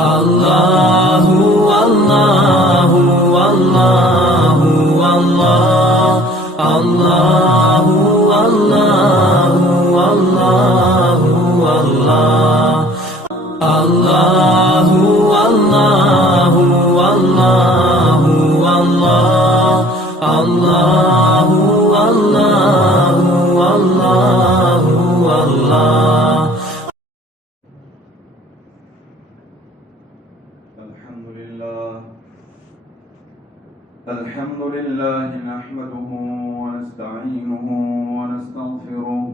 Allahu Allahu Allahu Allah Allahu Allahu Allahu Allah Allahu Allahu Allahu Allah Allahu Allahu Allahu Allah الحمد لله نحمده ونستعينه ونستغفره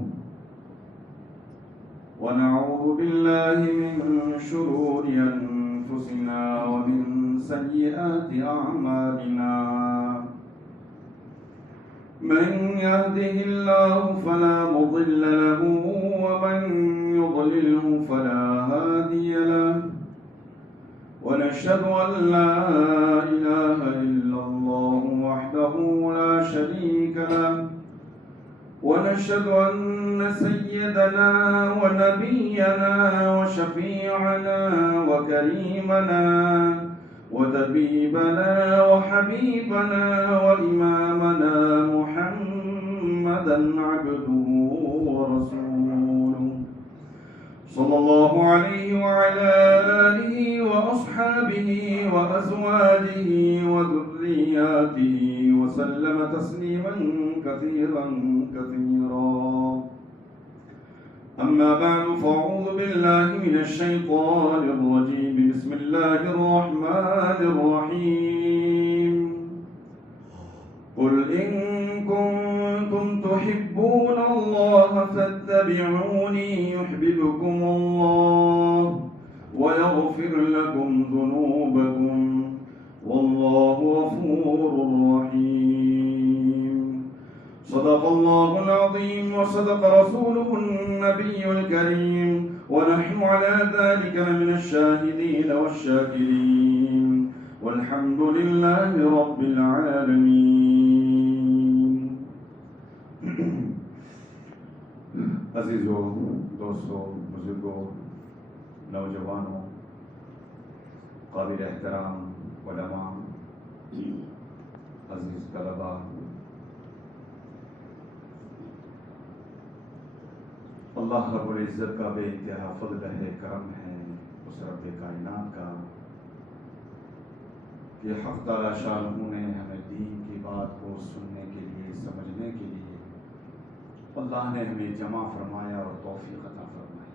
ونعوذ بالله من شرور أنفسنا ومن سيئات أعمالنا من يهده الله فلا مضل له ومن يضلله فلا هادي له ونشهد أن لا إله إلا الله وحده لا شريك له ونشهد أن سيدنا ونبينا وشفيعنا وكريمنا وطبيبنا وحبيبنا وإمامنا محمدا عبده ورسوله صلى الله عليه وعلى آله وأصحابه وأزواجه وذرياته وسلم تسليما كثيرا كثيرا أما بعد فأعوذ بالله من الشيطان الرجيم بسم الله الرحمن الرحيم قل إن كنتم تحبون الله فاتبعوني يحببكم الله ويغفر لكم ذنوبكم والله غفور رحيم صدق الله العظيم وصدق رسوله النبي الكريم ونحن على ذلك من الشاهدين والشاكرين والحمد لله رب العالمين. عزیزو، دوستو، بزرگو، نوجوانوں، قابل احترام علماء، عزیز طلباء، اللہ رب العزت کا بے انتہا فضل ہے، کرم ہے اس رب کائنات کا کہ حق تعالی شانہ نے ہمیں دین کی بات کو سننے کے لیے، سمجھنے کے لیے اللہ نے ہمیں جمع فرمایا اور توفیق عطا فرمائی.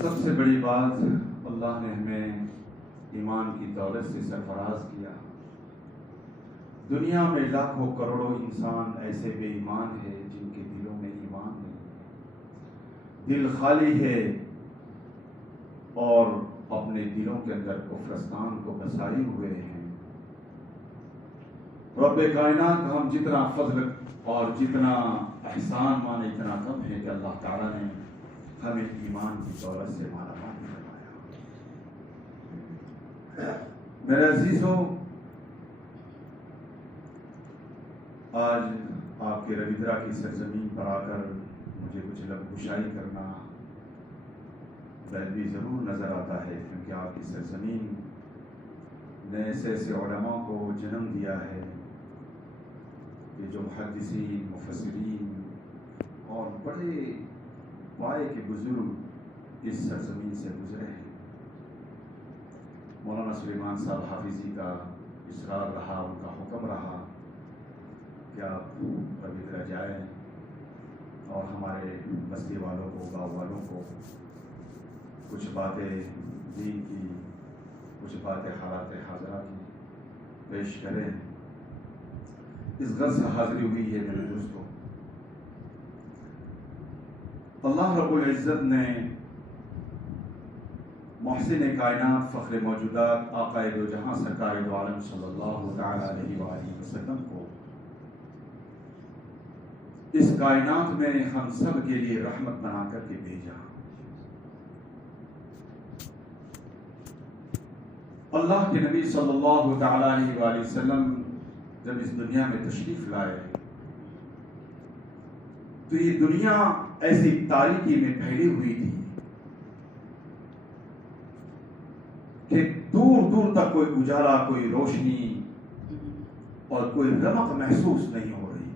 سب سے بڑی بات، اللہ نے ہمیں ایمان کی دولت سے سرفراز کیا. دنیا میں لاکھوں کروڑوں انسان ایسے بے ایمان ہیں جن کے دلوں میں ایمان نہیں، دل خالی ہے اور اپنے دلوں کے اندر کفرستان کو بسائے ہوئے ہیں. رب کائنات ہم جتنا فضل اور جتنا احسان مانے اتنا کم ہے کہ اللہ تعالیٰ نے ہمیں ایمان کی دولت سے مالا مال فرمایا. میرے عزیزوں، آج آپ کے رویدرا کی سرزمین پر آ کر مجھے کچھ لب گشائی کرنا بھی ضرور نظر آتا ہے، کیونکہ آپ کی سرزمین نے ایسے ایسے علماء کو جنم دیا ہے کہ جو محدثین، مفسرین اور بڑے پائے کے بزرگ اس سرزمین سے گزرے ہیں. مولانا سلیمان صاحب حافظی کا اصرار رہا، ان کا حکم رہا کہ آپ رویدرا جائیں اور ہمارے بستی والوں کو، گاؤں والوں کو کچھ باتیں دین کی، کچھ باتیں حالات حاضرہ کی پیش کریں. اس غرض سے حاضری ہوئی ہے میرے دوستوں. اللہ رب العزت نے محسن کائنات، فخر موجودات، آقا دو جہاں، سرکار دو عالم صلی اللہ تعالی علیہ وآلہ وسلم کو اس کائنات میں ہم سب کے لیے رحمت بنا کر کے بھیجا. اللہ کے نبی صلی اللہ تعالی علیہ وآلہ وسلم جب اس دنیا میں تشریف لائے تو یہ دنیا ایسی تاریکی میں پھیلی ہوئی تھی دور تک کوئی اجالا، کوئی روشنی اور کوئی رمق محسوس نہیں ہو رہی تھی۔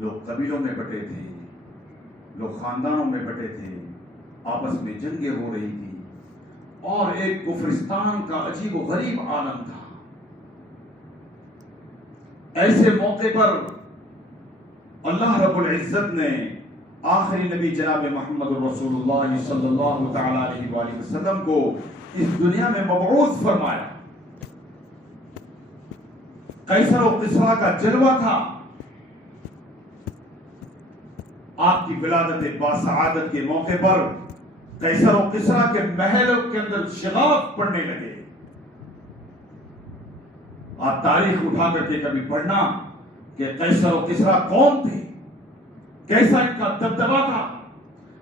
لوگ قبیلوں میں بٹے تھے، لوگ خاندانوں میں بٹے تھے، آپس میں جنگیں ہو رہی تھی، اور ایک کفرستان کا عجیب و غریب عالم تھا۔ ایسے موقع پر اللہ رب العزت نے آخری نبی جناب محمد رسول اللہ صلی اللہ تعالی علیہ وآلہ وسلم کو اس دنیا میں مبعوث فرمایا۔ قیصر و کسریٰ کا جلوہ تھا، آپ کی ولادت باسعادت کے موقع پر قیصر و کسریٰ کے محلوں کے اندر شغاف پڑنے لگے۔ آپ تاریخ اٹھا کر کے کبھی پڑھنا کہ قیصر و کسریٰ کون تھے، کیسا ان کا دبدبا تھا،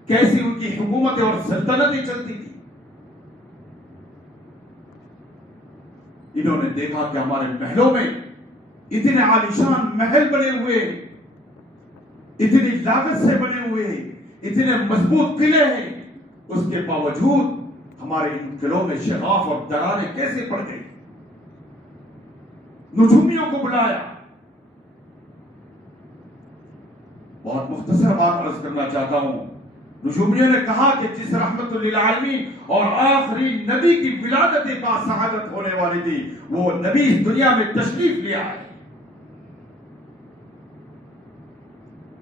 کیسی ان کی حکومتیں اور سلطنتیں چلتی تھی۔ انہوں نے دیکھا کہ ہمارے محلوں میں اتنے عالیشان محل بنے ہوئے، اتنی لاگت سے بنے ہوئے، اتنے مضبوط قلعے ہیں، اس کے باوجود ہمارے ان قلعوں میں شغاف اور دراریں کیسے پڑ گئی۔ نجومیوں کو بلایا۔ بہت مختصر بات عرض کرنا چاہتا ہوں، نجومیوں نے کہا کہ جس رحمت للعالمین اور آخری نبی کی ولادت باسعادت ہونے والی تھی، وہ نبی اس دنیا میں تشریف لیا ہے،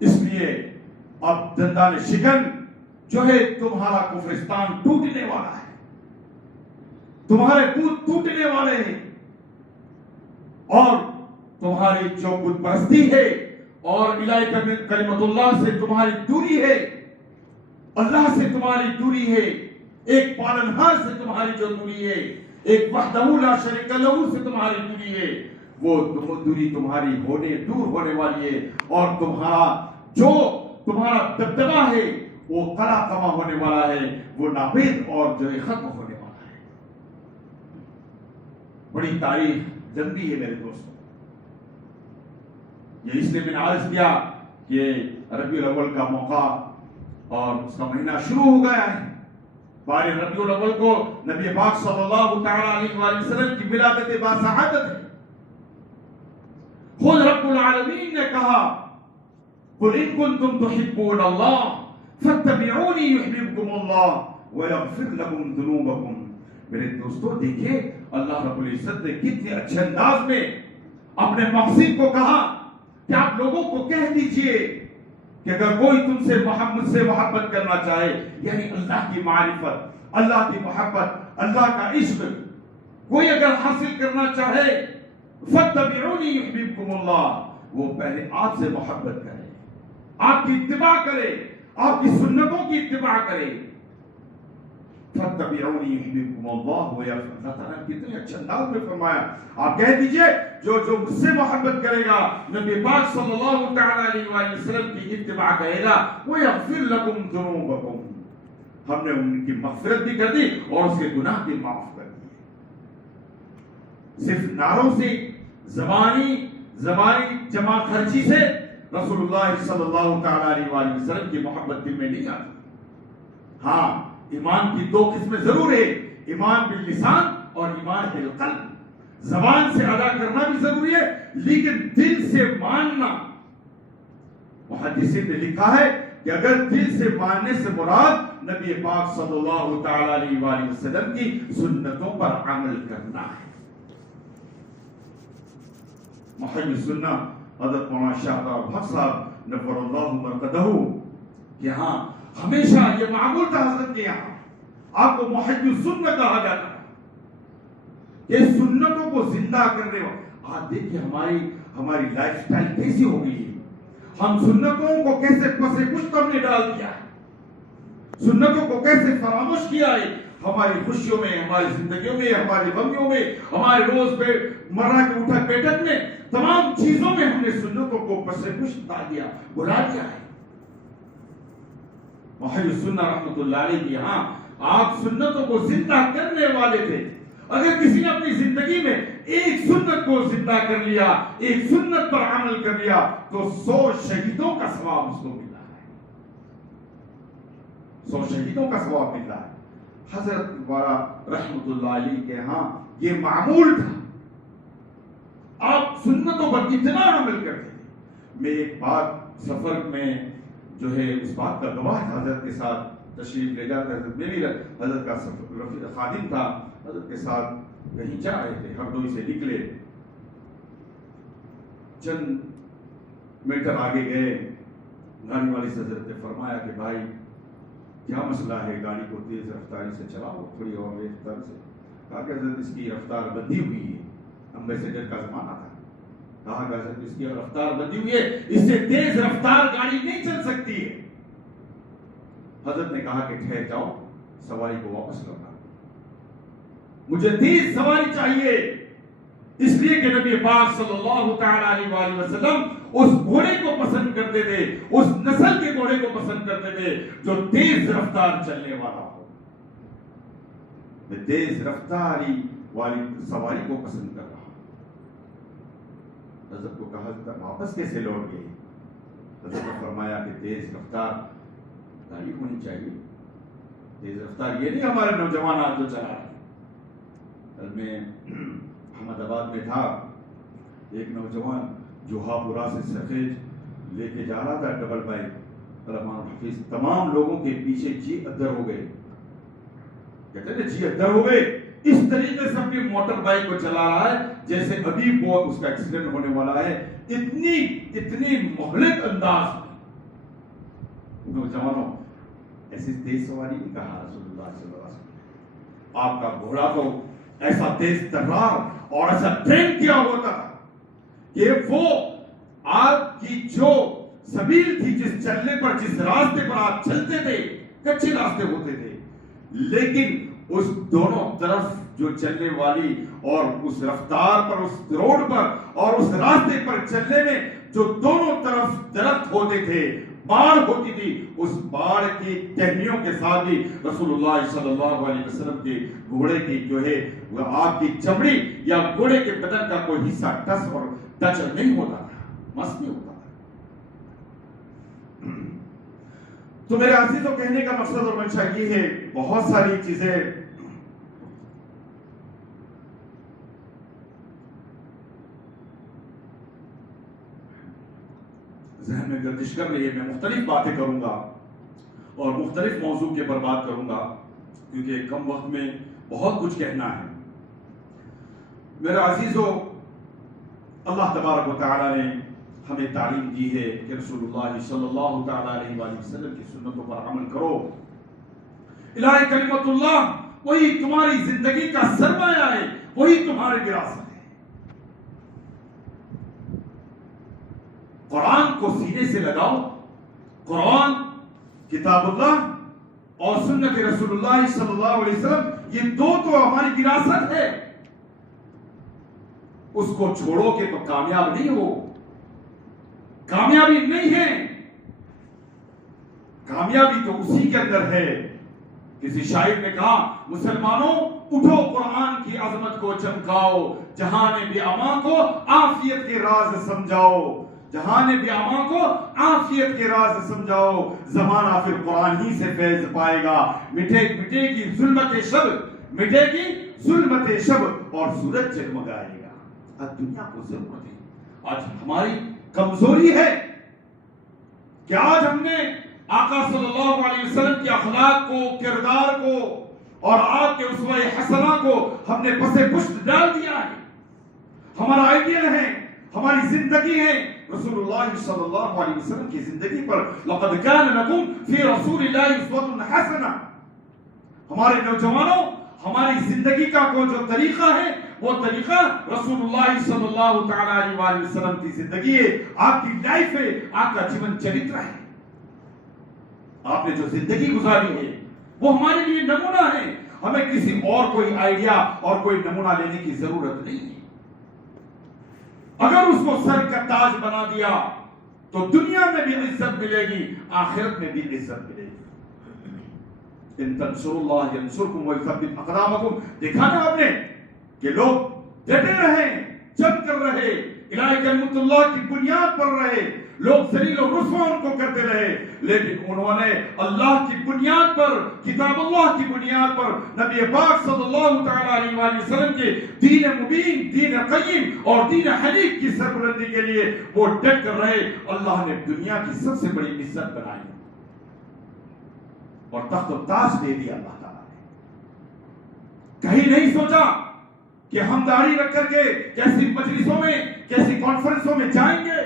اس لیے اب دندان شکن جو ہے تمہارا کفرستان ٹوٹنے والا ہے، تمہارے بت ٹوٹنے والے ہیں، اور تمہاری جو بت پرستی ہے اور الہی کلمت اللہ سے تمہاری دوری ہے، اللہ سے تمہاری دوری ہے، ایک پالنہار سے تمہاری جو دوری ہے، ایک وحدہ لا شریک لہ سے تمہاری دوری ہے، وہ دوری تمہاری دور ہونے والی ہے، اور تمہارا دبدبا ہے وہ قلع کما ہونے والا ہے، وہ ناپید اور جو ہے ختم ہونے والا ہے۔ بڑی تاریخ لمبی ہے میرے دوستوں، یہ اس لیے میں نے عرض کیا کہ ربیع الاول کا موقع اور اس کا مہینہ شروع ہو گیا ہے۔ بارہ ربیع الاول کو نبی پاک صلی اللہ تعالی علیہ وآلہ وسلم کی ولادت باسعادت ہے۔ خود رب العالمین نے کہا قل ان کنتم تحبون اللہ فاتبعونی یحببکم اللہ ویغفر لکم ذنوبکم۔ میرے دوستو دیکھیں اللہ رب العزت نے کتنے اچھے انداز میں اپنے محسن کو کہا کہ آپ لوگوں کو کہہ دیجئے کہ اگر کوئی تم سے محبت کرنا چاہے، یعنی اللہ کی معرفت، اللہ کی محبت، اللہ کا عشق کوئی اگر حاصل کرنا چاہے، فاتبعونی یحببکم اللہ، وہ پہلے آپ سے محبت کرے، آپ کی اتباع کرے، آپ کی سنتوں کی اتباع کرے۔ فاتبعونی یحببکم اللہ ویغفر، اللہ تعالیٰ نے کتنے اچھے انداز میں فرمایا، آپ کہہ دیجئے جو مجھ سے محبت کرے گا، نبی پاک صلی اللہ تعالی علیہ وآلہ وسلم کی اتباع کرے گا، ویغفر لکم ذنوبکم، ہم نے ان کی مغفرت بھی کر دی اور اس کے گناہ بھی معاف کر دیے۔ صرف نعروں سے، زبانی جمع خرچی سے رسول اللہ صلی اللہ تعالی علیہ وآلہ وسلم کی محبت دل میں نہیں آتی۔ ہاں، ایمان کی دو قسمیں ضرور ہے، ایمان باللسان اور ایمان بالقلب۔ زبان سے ادا کرنا بھی ضروری ہے، لیکن دل سے ماننا، محدثین نے لکھا ہے کہ اگر دل سے ماننے سے مراد نبی پاک صلی اللہ تعالی علیہ وآلہ وسلم کی سنتوں پر عمل کرنا ہے۔ محب سنہ حضرت مولانا شاہ حق صاحب نور اللہ مرقدہ کہ ہاں ہمیشہ یہ معمول تھا حضرت کے یہاں، آپ کو محب سنہ کہا جاتا ہے، یہ سنتوں کو زندہ کرنے والا۔ آج دیکھیں ہماری لائف سٹائل کیسی ہو گئی ہے، ہم سنتوں کو کیسے پسے پشت ہم نے ڈال دیا ہے، سنتوں کو کیسے فراموش کیا ہے، ہماری خوشیوں میں، ہماری زندگیوں میں، ہماری غمیوں میں، ہمارے روز پہ مرہ کے اٹھک بیٹھک میں، تمام چیزوں میں ہم نے سنتوں کو پسے پشت ڈال دیا، بھلا دیا ہے۔ محب سنہ رحمت اللہ علیہ کی ہاں آپ سنتوں کو زندہ کرنے والے تھے۔ اگر کسی نے اپنی زندگی میں ایک سنت کو زندہ کر لیا، ایک سنت پر عمل کر لیا، تو 100 شہیدوں کا ثواب اس کو ملا ہے، 100 شہیدوں کا ثواب ملا ہے۔ حضرت والا رحمت اللہ علیہ کے ہاں یہ معمول تھا. آپ سنتوں پر اتنا عمل کرتے تھے. میں ایک بات سفر میں جو ہے اس بات کا گواہ تھا، حضرت کے ساتھ تشریف لے جاتا ہے. میں بھی حضرت کا خادم تھا، حضرت کے ساتھ کہیں جا رہے تھے، ہردوئی سے نکلے، چند میٹر آگے گئے، گاڑی والے سے حضرت نے فرمایا کہ بھائی کیا مسئلہ ہے، گاڑی کو تیز رفتاری سے چلاؤ، تھوڑی اور رفتار سے. کہا کہ حضرت اس کی رفتار بندی ہوئی ہے، امبیسڈر کا زمانہ تھا. کہا کہ حضرت اس کی رفتار بندی ہوئی ہے، اس سے تیز رفتار گاڑی نہیں چل سکتی ہے. حضرت نے کہا کہ ٹھہر جاؤ، سواری کو واپس لوٹا، مجھے تیز سواری چاہیے. اس لیے کہ نبی پاک صلی اللہ تعالی علیہ وآلہ وسلم اس گھوڑے کو پسند کرتے تھے، اس نسل کے گھوڑے کو پسند کرتے تھے جو تیز رفتار چلنے والا ہو. میں تیز رفتاری والی سواری کو پسند کر رہا ہوں. حضرت کو کہا واپس کیسے لوٹ گئے؟ حضرت نے فرمایا کہ تیز رفتار گاڑی ہونی چاہیے، تیز رفتار یہ نہیں ہمارے نوجوان آج جو چلا رہے ہیں. کل میں احمد آباد میں تھا، ایک نوجوان جو ہاپورا سے سفید لے کے جا رہا تھا ڈبل بائک، علماء حفیظ تمام لوگوں کے پیچھے جی ادھر ہو گئے. کہتے ہیں جی ادھر ہو گئے، اس طریقے سے اپنی موٹر بائک کو چلا رہا ہے جیسے ابھی وہ اس کا ایکسیڈنٹ ہونے والا ہے. اتنی مہلک انداز میں. نوجوانوں ایسی تیز سواری نہیں کہا رسول اللہ صلی اللہ علیہ وسلم. آپ کا گھوڑا تو ایسا تیز ترار اور ایسا ٹرین کیا ہوتا کہ وہ آپ کی جو سبیل تھی، جس چلنے پر، جس راستے پر آپ چلتے تھے، کچے راستے ہوتے تھے، لیکن اس دونوں طرف جو چلنے والی اور اس رفتار پر، اس روڈ پر اور اس راستے پر چلنے میں جو دونوں طرف درخت ہوتے تھے، باڑ ہوتی تھی، اس باڑ کی ٹہنیوں کے ساتھ بھی رسول اللہ صلی اللہ علیہ وسلم کے گھوڑے کی جو ہے وہ آپ کی چمڑی یا گھوڑے کے بدن کا کوئی حصہ ٹچ نہیں ہوتا تھا، مس نہیں ہوتا تھا. تو میرے عزیزوں کہنے کا مقصد اور منشا یہ ہے، بہت ساری چیزیں ذہن میں گردش کر رہی ہے. میں مختلف باتیں کروں گا اور مختلف موضوع کے پر بات کروں گا کیونکہ کم وقت میں بہت کچھ کہنا ہے. میرے عزیزوں، اللہ تبارک و تعالی نے ہمیں تعلیم دی ہے کہ رسول اللہ صلی اللہ تعالی علیہ وآلہ وسلم کی سنتوں پر عمل کرو. الہی کلمت اللہ وہی تمہاری زندگی کا سرمایہ ہے، وہی تمہاری وراثت ہے. قرآن کو سینے سے لگاؤ. قرآن کتاب اللہ اور سنت رسول اللہ صلی اللہ علیہ وسلم، یہ دو تو ہماری وراثت ہے. اس کو چھوڑو کہ تو کامیاب نہیں ہو. کامیابی نہیں ہے، کامیابی تو اسی کے اندر ہے. کسی شاعر نے کہا مسلمانوں اٹھو قرآن کی عظمت کو چمکاؤ، جہان بے اما کو عافیت کے راز سمجھاؤ. جہان بے اما کو عافیت کے راز سمجھاؤ، زمانہ پھر قرآن ہی سے فیض پائے گا. مٹے گی ظلمت شب، مٹے گی ظلمت شب اور سورج جگمگائے گا. آج دنیا کو ضرورت ہے، آج ہماری کمزوری ہے کہ آج ہم نے آقا صلی اللہ علیہ وسلم کے اخلاق کو، کردار کو اور آپ کے اسوہ حسنہ کو ہم نے پسے پشت ڈال دیا ہے. ہمارا آئیڈیل ہے، ہماری زندگی ہے رسول اللہ صلی اللہ علیہ وسلم کی زندگی پر. لقد کان لکم فی رسول اللہ اسوۃ حسنہ. ہمارے نوجوانوں، ہماری زندگی کا وہ جو طریقہ ہے، وہ طریقہ رسول اللہ صلی اللہ تعالی علیہ وآلہ وسلم کی زندگی ہے، آپ کی لائف ہے، آپ کا جیون چرتر ہے. آپ نے جو زندگی گزاری ہے وہ ہمارے لیے نمونہ ہے. ہمیں کسی اور کوئی آئیڈیا اور کوئی نمونہ لینے کی ضرورت نہیں ہے. اگر اس کو سر کا تاج بنا دیا تو دنیا میں بھی عزت ملے گی، آخرت میں بھی عزت ملے گی. ان تنصروا اللہ ینصرکم ویثبت اقدامکم. دیکھا نا آپ نے کہ لوگ ڈٹے رہے، جنگ کر رہے، الہی کلمت اللہ کی بنیاد پر رہے. لوگ ذلیل و رسوا ان کو کرتے رہے، لیکن انہوں نے اللہ کی بنیاد پر، کتاب اللہ کی بنیاد پر، نبی پاک صلی اللہ تعالی علیہ وآلہ وسلم کے دین مبین، دین قیم اور دین حنیف کی سربلندی کے لیے وہ ڈٹ کر رہے۔ اللہ نے دنیا کی سب سے بڑی عزت بنائی اور تخت و تاج دے دیا اللہ تعالیٰ نے۔ کہیں نہیں سوچا کہ ہم داڑھی رکھ کر کے کیسی مجلسوں میں، کیسی کانفرنسوں میں جائیں گے،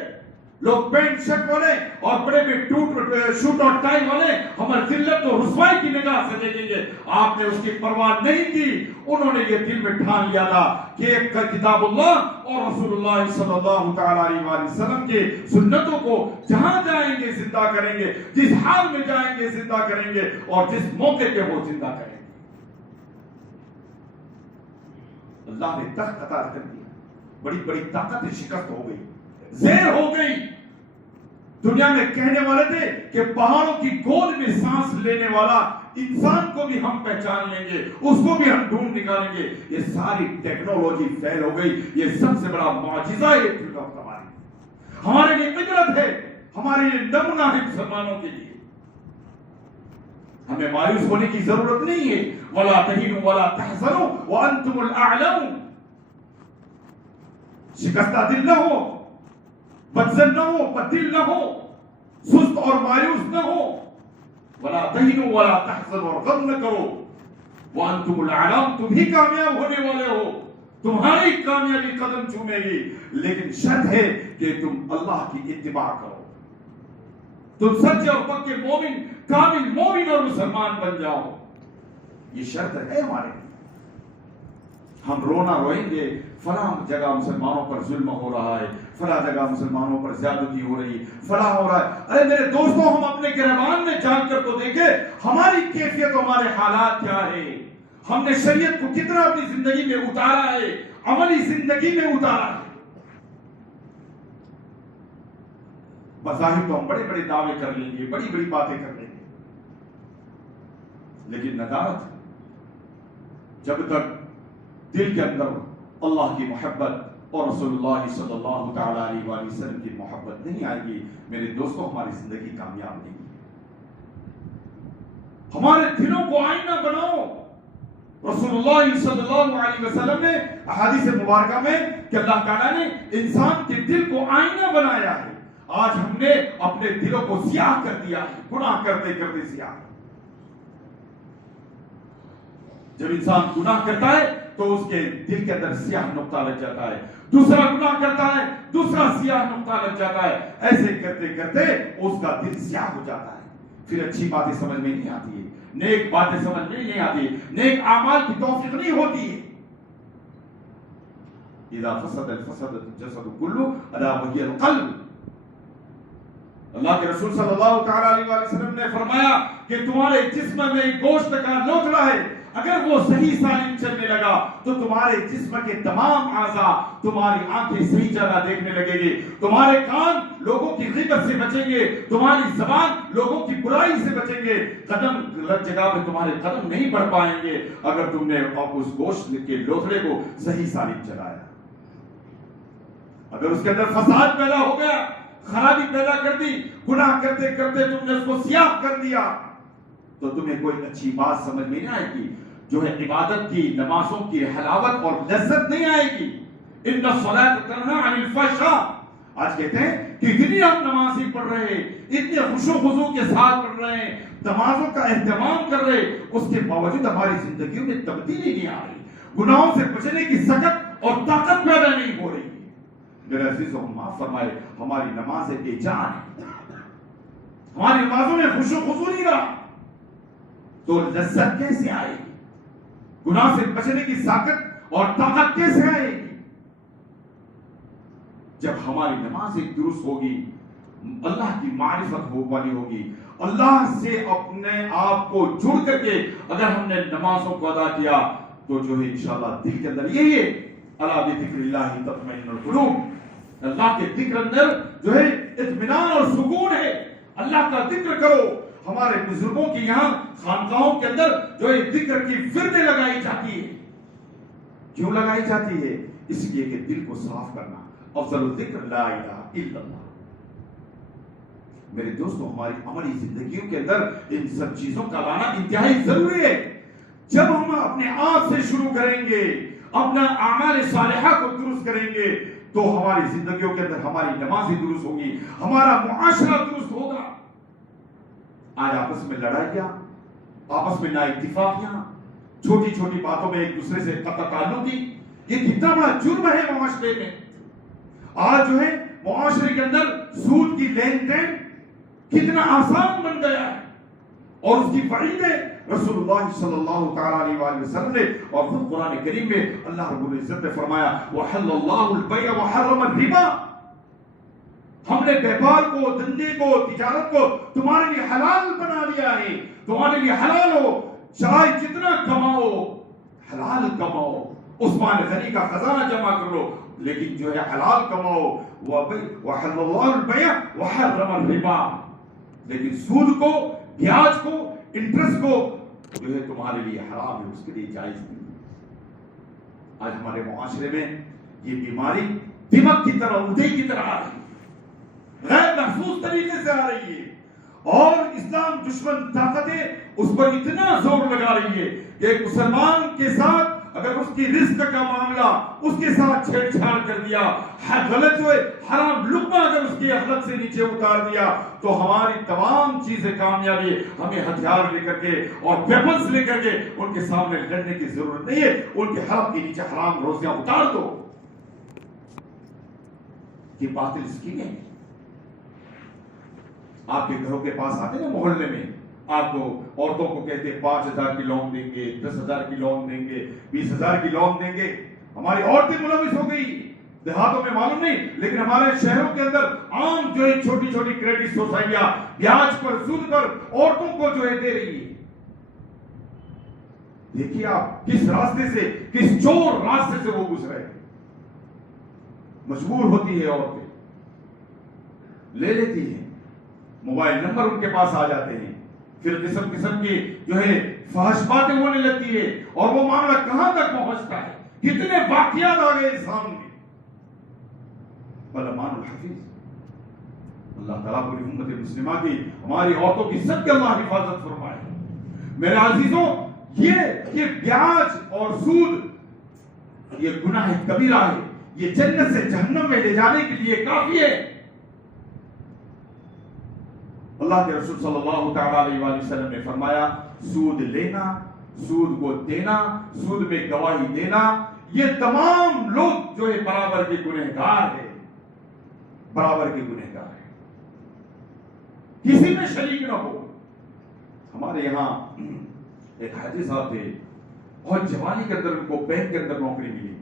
لوگ پینٹ شرٹ والے اور بڑے بڑے شوٹ اور ٹائی والے ہماری ذلت و رسوائی کی نگاہ سے دیکھیں گے۔ آپ نے اس کی پرواہ نہیں کی، انہوں نے یہ دل میں ٹھان لیا تھا کہ ایک کتاب اللہ اور رسول اللہ صلی اللہ تعالی علیہ وآلہ وسلم کے سنتوں کو جہاں جائیں گے زندہ کریں گے، جس حال میں جائیں گے زندہ کریں گے، اور جس موقع پہ وہ زندہ کریں گے۔ اللہ نے تخت عطا کر دیا، بڑی بڑی طاقتیں شکست ہو گئی، زیر ہو گئی۔ دنیا میں کہنے والے تھے کہ پہاڑوں کی گود میں سانس لینے والا انسان کو بھی ہم پہچان لیں گے، اس کو بھی ہم ڈھونڈ نکالیں گے۔ یہ ساری ٹیکنالوجی فیل ہو گئی۔ یہ سب سے بڑا معجزہ ہے ہمارے لیے عبرت ہے، ہمارے لیے نمونہ ہے مسلمانوں کے لیے۔ ہمیں مایوس ہونے کی ضرورت نہیں ہے۔ وَلَا تَهِنُوا وَلَا تَحْزَنُوا وَأَنْتُمُ الْأَعْلَوْنَ۔ شکستہ دل نہ ہو، بدظن نہ ہو، بددل نہ ہو، سست اور مایوس نہ ہو۔ وَلَا تَهِنُوا وَلَا تَحْزَنُوا، اور غم نہ کرو۔ وَأَنْتُمُ الْأَعْلَوْنَ، تم ہی کامیاب ہونے والے ہو، تمہاری کامیابی قدم چومے گی، لیکن شرط ہے کہ تم اللہ کی اتباع کرو، تم سچے اور پکے مومن، کامل مومن اور مسلمان بن جاؤ۔ یہ شرط ہے ہمارے۔ ہم رونا روئیں گے فلاں جگہ مسلمانوں پر ظلم ہو رہا ہے، فلاں جگہ مسلمانوں پر زیادتی ہو رہی، فلاں ہو رہا ہے۔ ارے میرے دوستوں، ہم اپنے گریبان میں جان کر تو دیکھیں ہماری کیفیت، ہمارے حالات کیا ہے، ہم نے شریعت کو کتنا اپنی زندگی میں اتارا ہے، عملی زندگی میں اتارا ہے۔ بظاہر تو ہم بڑے بڑے دعوے کر لیں گے، بڑی بڑی باتیں کر لیں گے، لیکن ندامت جب تک دل کے اندر اللہ کی محبت اور رسول اللہ صلی اللہ تعالی علیہ وآلہ وسلم کی محبت نہیں آئے گی، میرے دوستوں، ہماری زندگی کامیاب نہیں ہے۔ ہمارے دلوں کو آئینہ بناؤ۔ رسول اللہ صلی اللہ علیہ وسلم نے احادیث مبارکہ میں کہ اللہ تعالیٰ نے انسان کے دل کو آئینہ بنایا ہے۔ آج ہم نے اپنے دلوں کو سیاہ کر دیا ہے، گناہ کرتے کرتے سیاہ۔ جب انسان گناہ کرتا ہے تو اس کے دل کے اندر سیاہ نقطہ لگ جاتا ہے، دوسرا گناہ کرتا ہے دوسرا سیاہ نقطہ لگ جاتا ہے، ایسے کرتے کرتے اس کا دل سیاہ ہو جاتا ہے، پھر اچھی باتیں سمجھ میں نہیں آتی ہے، نیک باتیں سمجھ میں نہیں آتی، نیک اعمال کی توفیق نہیں ہوتی ہے۔ اذا فسد الفسد الجسد كله الا وهي القلب۔ اللہ کے رسول صلی اللہ تعالی علیہ وآلہ وسلم نے فرمایا کہ تمہارے جسم میں گوشت کا لوتھڑا ہے، اگر وہ صحیح سالم چلنے لگا تو تمہارے جسم کے تمام اعضاء، تمہاری آنکھیں صحیح جگہ دیکھنے لگے گی، تمہارے کان لوگوں کی غیبت سے بچیں گے، تمہاری زبان لوگوں کی برائی سے بچیں گے، قدم غلط جگہ پہ تمہارے قدم نہیں بڑھ پائیں گے اگر تم نے اس گوشت کے لوتھڑے کو صحیح سالم چلایا۔ اگر اس کے اندر فساد پیدا ہو گیا، خرابی پیدا کر دی، گناہ کرتے کرتے تم نے اس کو سیاہ کر دیا، تو تمہیں کوئی اچھی بات سمجھ میں نہیں آئے گی، جو ہے عبادت کی، نمازوں کی حلاوت اور لذت نہیں آئے گی۔ ان الصلاۃ تنہی عن الفحشاء۔ آج کہتے ہیں کہ اتنی ہم نمازی پڑھ رہے ہیں، اتنے خشوع و خضوع کے ساتھ پڑھ رہے ہیں، نمازوں کا اہتمام کر رہے، اس کے باوجود ہماری زندگیوں میں تبدیلی نہیں آ رہی، گناہوں سے بچنے کی سخت اور طاقت پیدا نہیں ہو رہی۔ میرے عزیزوں، معاف فرمائے، ہماری نمازیں بے جان ہیں، ہماری نمازوں میں خشوع و خضوع نہیں رہا، تو لذت کیسے آئے گی؟ گناہ سے بچنے کی طاقت اور طاقت کیسے آئے گی؟ جب ہماری نمازیں درست ہوگی، اللہ کی معرفت والی ہوگی، اللہ سے اپنے آپ کو جڑ کر کے اگر ہم نے نمازوں کو ادا کیا تو جو ہے انشاءاللہ دل کے اندر یہی ہے، الا بذکر اللہ تطمئن القلوب، اللہ کے ذکر اندر جو ہے اطمینان اور سکون ہے۔ اللہ کا ذکر کرو۔ ہمارے بزرگوں کی یہاں خانقاہوں کے اندر جو ہے ذکر کی وردیں لگائی جاتی ہے۔ کیوں لگائی جاتی ہے؟ اس لیے کہ دل کو صاف کرنا۔ افضل الذکر لا الہ الا اللہ۔ میرے دوستوں ہماری عملی زندگیوں کے اندر ان سب چیزوں کا لانا انتہائی ضروری ہے. جب ہم اپنے آپ سے شروع کریں گے, اپنا اعمال صالحہ کو درست کریں گے, تو ہماری زندگیوں کے اندر ہماری نمازیں درست ہوگی, ہمارا معاشرہ درست ہوگا. آج آپس میں لڑائیاں, آپس میں نا اتفاقیاں, چھوٹی چھوٹی باتوں میں ایک دوسرے سے قطع تعلقی, یہ کتنا بڑا جرم ہے معاشرے میں. آج جو ہے معاشرے کے اندر سود کی لین دین کتنا آسان بن گیا ہے, اور اس کی وعیدیں رسول اللہ صلی اللہ تعالی علیہ وآلہ وسلم نے, اور خود قرآن کریم میں اللہ رب العزت نے فرمایا وَحَلَّ اللَّهُ الْبَيْعَ وَحَرَّمَ الرِّبَا, ہم نے بیپار کو, دھندے کو, تجارت کو تمہارے لیے حلال بنا دیا ہے. تمہارے لیے حلال ہو, چاہے جتنا کماؤ حلال کماؤ, عثمان غنی کا خزانہ جمع کر لو, لیکن جو ہے حلال کماؤ. وَحَلَّ اللَّهُ الْبَيْعَ وَحَرَّمَ الرِّبَا, لیکن سود کو, بیاج کو, انٹرسٹ کو جو ہے تمہارے لیے حرام ہے, اس کے لیے جائز نہیں. آج ہمارے معاشرے میں یہ بیماری دماغ کی طرح, ادھے کی طرح آ رہی ہے, غیر محفوظ طریقے سے آ رہی ہے, اور اسلام دشمن طاقتیں اس پر اتنا زور لگا رہی ہے کہ ایک مسلمان کے ساتھ اگر اس کی رزق کا معاملہ اس کے ساتھ چھیڑ چھاڑ کر دیا, غلط جو ہے حرام لقمہ اگر اس کی حلق سے نیچے اتار دیا, تو ہماری تمام چیزیں کامیابی, ہمیں ہتھیار لے کر کے اور ویپنز لے کر کے ان کے سامنے لڑنے کی ضرورت نہیں ہے. ان کے حلق کے نیچے حرام روزیاں اتار دو. یہ باطل اسکیمیں آپ کے گھروں کے پاس آتے نا, محلے میں آپ کو عورتوں کو کہتے 5,000 کی لون دیں گے, 10,000 کی لون دیں گے, 20,000 کی لون دیں گے. ہماری عورتیں ملوث ہو گئی, دیہاتوں میں معلوم نہیں, لیکن ہمارے شہروں کے اندر عام جو ہے چھوٹی چھوٹی کریڈٹ سوسائٹیاں بیاج پر, سود پر عورتوں کو جو ہے دے رہی ہے. دیکھیے آپ کس راستے سے, کس چور راستے سے وہ گزرے. مجبور ہوتی ہے عورتیں, لے لیتی ہیں, موبائل نمبر ان کے پاس آ جاتے ہیں, پھر قسم قسم کی جو ہے فحش باتیں ہونے لگتی ہے, اور وہ معاملہ کہاں تک پہنچتا ہے, کتنے واقعات آ گئے سامنے. بلمان الحفیظ, اللہ تعالیٰ پوری امت مسلمہ کی, ہماری عورتوں کی سب کے اللہ حفاظت فرمائے. میرے عزیزوں, یہ بیاج اور سود یہ گناہ کبیرہ ہے, یہ جنت سے جہنم میں لے جانے کے لیے کافی ہے. اللہ کے رسول صلی اللہ تعالی علیہ وآلہ وسلم نے فرمایا سود لینا, سود کو دینا, سود میں گواہی دینا, یہ تمام لوگ جو ہے برابر کے گنہگار ہیں, برابر کے گنہگار ہیں, کسی میں شریک نہ ہو. ہمارے یہاں ایک حاجی صاحب تھے, بہت جوانی کے اندر ان کو بینک کے اندر نوکری ملی,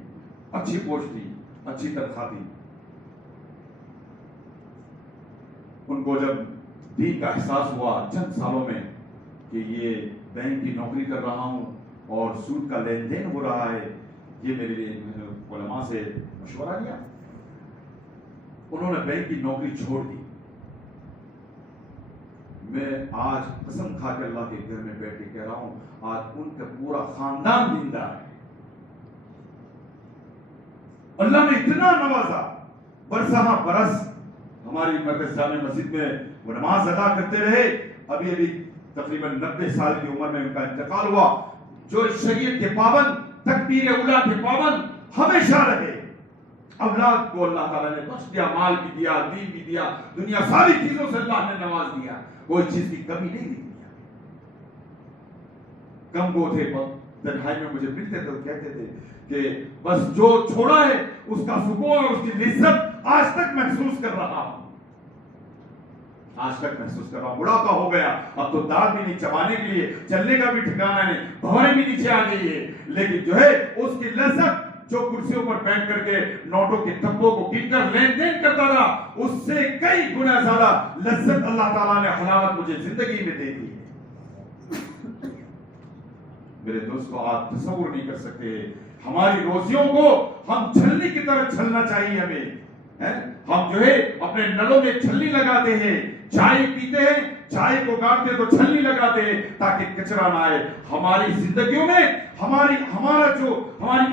اچھی پوسٹ تھی, اچھی تنخواہ تھی. ان کو جب دین کا احساس ہوا چند سالوں میں کہ یہ بینک کی نوکری کر رہا ہوں اور سود کا لین دین ہو رہا ہے, یہ میرے لیے علماء سے مشورہ لیا. انہوں نے بینک کی نوکری چھوڑ دی. میں آج قسم کھا کے اللہ کے گھر میں بیٹھ کے کہہ رہا ہوں, آج ان کا پورا خاندان دیندار ہے. اللہ نے اتنا نوازا, برسہ برس ہماری مرکز جامع مسجد میں وہ نماز ادا کرتے رہے. ابھی تقریباً 90 سال کی عمر میں ان کا انتقال ہوا. جو شریعت کے پابند, تکبیر اولیٰ کے پابند ہمیشہ رہے. اولاد کو اللہ تعالیٰ نے بخش دیا, مال بھی دیا, دین بھی دیا, دنیا ساری چیزوں سے اللہ نے نواز دیا, کوئی چیز کی کمی نہیں دی. کم وہ تھے, تنہائی میں مجھے ملتے تو کہتے تھے کہ بس جو چھوڑا ہے اس کا سکون اور اس کی لذت آج تک محسوس کر رہا ہوں, آج تک محسوس کر رہا ہوں. بڑھاپا ہو گیا, اب تو دانت بھی نہیں چبانے کے لیے, چلنے کا بھی ٹھکانہ نہیں, بھویں بھی نیچے آ گئی ہے, لیکن جو ہے اس کی لذت جو کرسیوں پر بیٹھ کر کے نوٹوں کے تھپوں کو گن کر لین دین کرتا تھا, اس سے کئی گنا زیادہ لذت اللہ تعالیٰ نے حلاوت مجھے زندگی میں دے دی. میرے دوستو, آپ تصور نہیں کر سکتے ہماری روزیوں کو ہم چھلنی کی طرح چھلنا چاہیے. ہمیں ہم جو ہے اپنے نلوں میں چھلنی لگاتے ہیں, چائے پیتے ہیں, چائے کو گاڑتے تو چھلنی لگاتے ہیں تاکہ کچرا نہ آئے. ہماری زندگیوں میں ہماری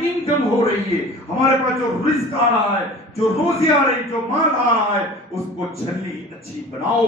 انکم ہو رہی ہے, ہمارے پاس جو رزق آ رہا ہے, جو روزی آ رہی, جو مال آ رہا ہے, اس کو چھلنی اچھی بناؤ,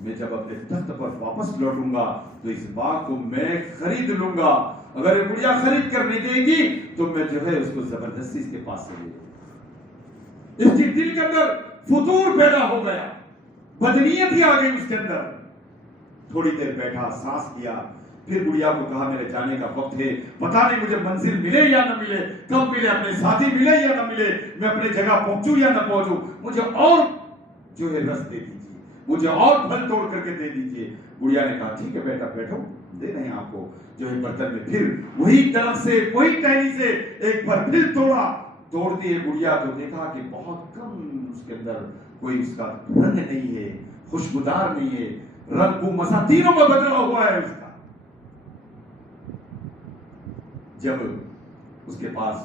میں جب اپنے تخت پر واپس لوٹوں گا تو اس باغ کو میں خرید لوں گا. اگر یہ گڑیا خرید کر نہیں دے گی تو میں جو ہے اس کو زبردستی اس کے پاس سے لے لوں. اس کے دل کے اندر فتور پیدا ہو گیا, بدنیت ہی آ گئی اس کے اندر. تھوڑی دیر بیٹھا, سانس کیا, پھر گڑیا کو کہا میرے جانے کا وقت ہے, پتہ نہیں مجھے منزل ملے یا نہ ملے, کب ملے, اپنے ساتھی ملے یا نہ ملے, میں اپنے جگہ پہنچوں یا نہ پہنچوں, مجھے اور جو ہے رس دے دیجیے, مجھے اور پھل توڑ کر کے دے دیجیے. گڑیا نے کہا ٹھیک ہے بیٹا بیٹھو, دے رہے ہیں آپ کو. جو ہے برتن میں پھر وہی درخت سے وہی ٹہنی سے ایک بار پھر توڑا. توڑتی ہے گڑیا تو دیکھا کہ بہت کم اس کے اندر کوئی اس کا رنگ نہیں ہے, خوشبودار نہیں ہے, رنگ کو مسا تینوں میں بدلا ہوا ہے اس کا. جب اس کے پاس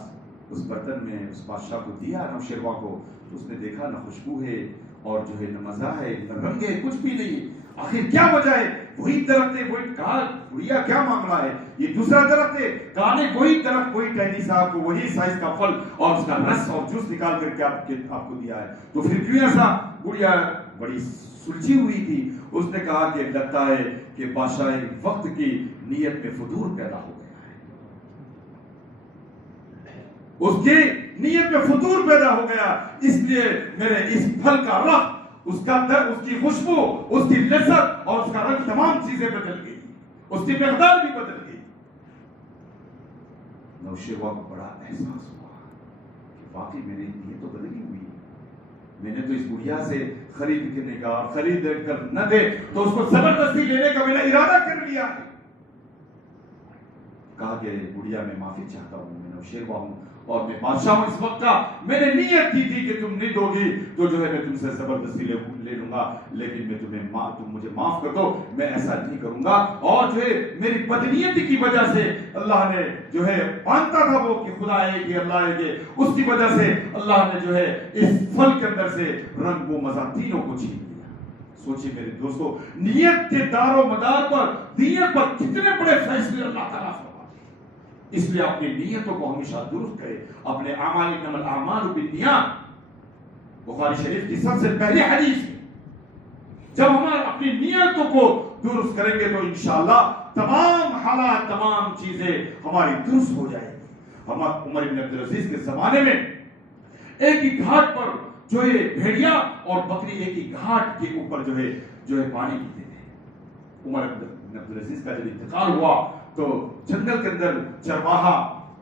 اس برتن میں اس بادشاہ کو دیا نوشیروان کو, تو اس نے دیکھا نہ خوشبو ہے اور جو ہے نہ مزہ ہے, نہ رنگ ہے, کچھ بھی نہیں. آخر کیا وجہ ہے؟ وہی درخت ہے, وہی. کہا گڑیا کیا معاملہ ہے؟ یہ دوسرا درخت ہے. کہا نہیں, وہی درخت, وہی ٹہنی صاحب کو وہی سائز کا پھل اور اس کا رس اور جوس نکال کر کے آپ کو دیا ہے. تو پھر کیوں ایسا؟ گڑیا بڑی سلجھی ہوئی تھی. اس نے کہا کہ لگتا ہے کہ بادشاہ وقت کی نیت میں فطور پیدا ہو گیا ہے, اس کی نیت میں فطور پیدا ہو گیا, اس لیے میرے اس پھل کا رخ, اس کا در, اس کی خوشبو, اس کی لذت اور اس کا رنگ, تمام چیزیں بدل گئی, اس کی مقدار بھی بدل گئی. نوشیروان کو بڑا احساس ہوا کہ واقعی میری نیت تو بدلی ہوئی, میں نے تو اس گڑیا سے خرید کرنے کا, خرید کر نہ دے تو اس کو زبردستی لینے کا میں نے ارادہ کر لیا. کہا کہ گڑیا میں معافی چاہتا ہوں, میں نوشیروان ہوں اور میں بادشاہ ہوں اس وقت کا. میں نے نیت کی تھی کہ تم نہیں دو گی تو جو ہے میں تم سے زبردستی لے لوں گا, لیکن میں تم مجھے معاف کر دو, میں ایسا نہیں کروں گا. اور جو ہے میری بدنیتی کی وجہ سے اللہ نے جو ہے مانتا تھا وہ کہ خدا ہے کہ اللہ ہے کہ, اس کی وجہ سے اللہ نے جو ہے اس پھل کے اندر سے رنگ و مزہ تینوں کو چھین لیا. سوچیے میرے دوستو, نیت کے دار و مدار پر, نیت پر کتنے بڑے فیصلے اللہ تعالیٰ فرماتے ہیں. اس لیے اپنی نیتوں کو ہمیشہ درست کرے. اپنے اعمال انما الاعمال بالنیات, بخاری شریف کی سب سے پہلی حدیث ہے. جب ہم اپنی نیتوں کو درست کریں گے تو انشاءاللہ تمام حالات, تمام چیزیں ہماری درست ہو جائیں گی. ہم عمر بن عبدالعزیز کے زمانے میں ایک ہی گھاٹ پر جو ہے بھیڑیا اور بکری ایک ہی گھاٹ کے اوپر جو ہے پانی پیتے تھے. عمر بن عبدالعزیز کا جب انتقال ہوا تو جنگل کے اندر چرواہا